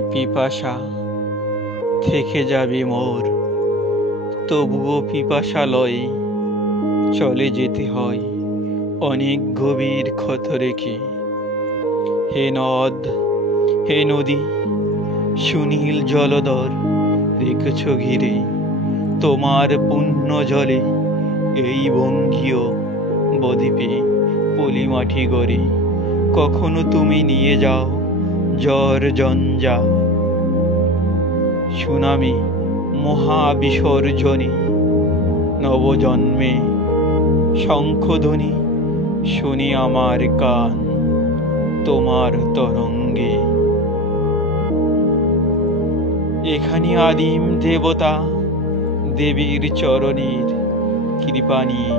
পিপাসা থেকে যাবে মোর। তবুও পিপাসা লয়ে চলে যেতে হয় অনেক গভীর ক্ষত রেখে। হে নদ, হে নদী, সুনীল জলদর রেখেছ ঘিরে তোমার পুণ্য জলে এই বঙ্গীয় বদ্বীপে পলিমাটি গড়ে। কখনো তুমি নিয়ে যাও জ্বর জঞ্জা, সুনামি মহাবিসর্জনী, নবজন্মে শঙ্খধ্বনি, শুনি আমার কান তোমার তরঙ্গে। এখানে আদিম দেবতা দেবীর চরণের কৃপা নিয়ে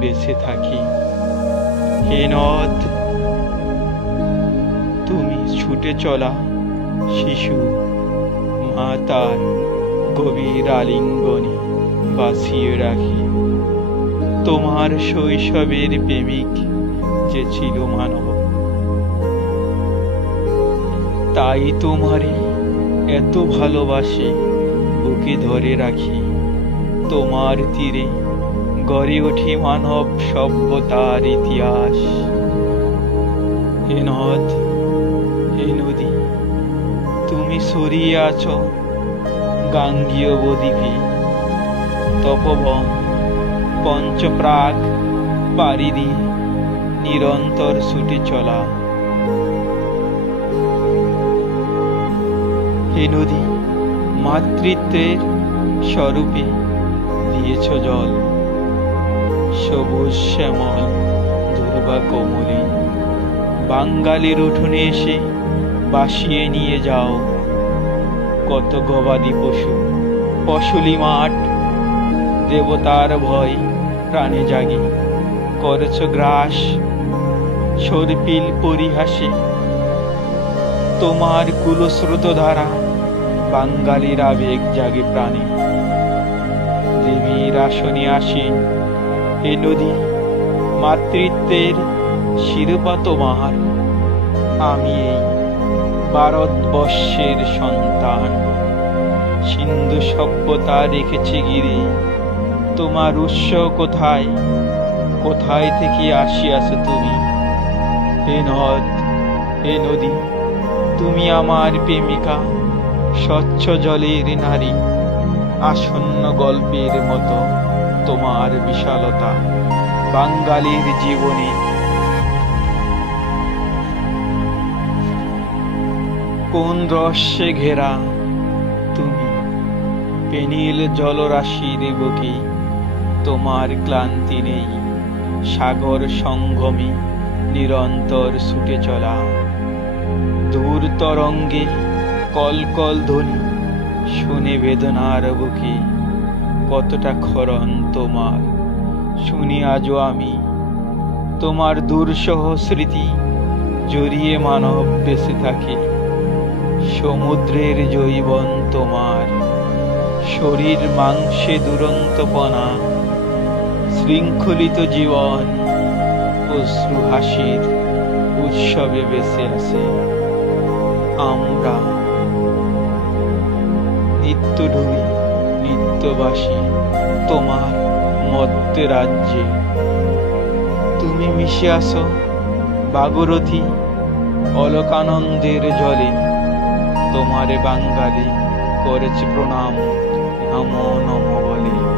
বেঁচে থাকি। হে নদ, তুমি ছুটে চলা শিশু, মা তার গভীর আলিঙ্গনে বাসিয়ে রাখি। তোমার শৈশবের প্রেমিক যে ছিল মানব। তাই তোমারে এত ভালোবাসি, বুকে ধরে রাখি। তোমার তীরে গড়ে ওঠে মানব সভ্যতার ইতিহাস। নদ হে নদী, তুমি সরিয়ে আছো গাঙ্গীয় বদ্বীপে। তপবন পঞ্চপ্রাগ পাড়ি দিয়ে নিরন্তর ছুটে চলা। হে নদী, মাতৃত্বের স্বরূপে দিয়েছ জল। সবুজ শ্যামল, দুর্বা কোমলে। বাঙ্গালির উঠোনে এসে বাসিয়ে নিয়ে যাও। কত গবাদি পশু ফসলি মাঠ, দেবতার ভয় প্রাণে জাগে। করেছ গ্রাস, সর্পিল পরিহাসে। তোমার কুলস্রোত ধারা বাঙ্গালির আবেগ জাগে প্রাণে। দেবীর আসনে আসেন এ নদী, মাতৃত্বের শিরোপা তোমার। আমি এই ভারতবর্ষের সন্তান। সিন্ধু সভ্যতা রেখেছে গিরে। তোমার উৎস কোথায়? কোথায় থেকে আসিয়াছ তুমি? হে নদ, হে নদী, তুমি আমার প্রেমিকা, স্বচ্ছ জলের নারী, আসন্ন গল্পের মতো তোমার বিশালতা। বাঙালির জীবনে কোন রস্যে ঘেরা তুমি? পেনিল জলরাশির বুকে তোমার ক্লান্তি নেই। সাগর সঙ্গমে, নিরন্তর ছুটে চলা। দূর তরঙ্গে কলকল ধ্বনি, শুনে বেদনার বুকে কতটা ক্ষরণ তোমার। শুনি আজও আমি তোমার দুর্সহ স্মৃতি, জড়িয়ে মানব বেঁচে থাকে। সমুদ্রের জৈবন তোমার, শরীর মাংসে দুরন্তপনা শৃঙ্খলিত জীবন, অশ্রু হাসির উৎসবে বেঁচে আছে আমরা। নিত্যঢুবি নিত্যবাসী তোমার মত্তে রাজ্যে। তুমি মিশে আসো ভাগরথী অলকানন্দের জলে। তোমারে বাঙালি করেছি প্রণাম। নমো নমো বলে।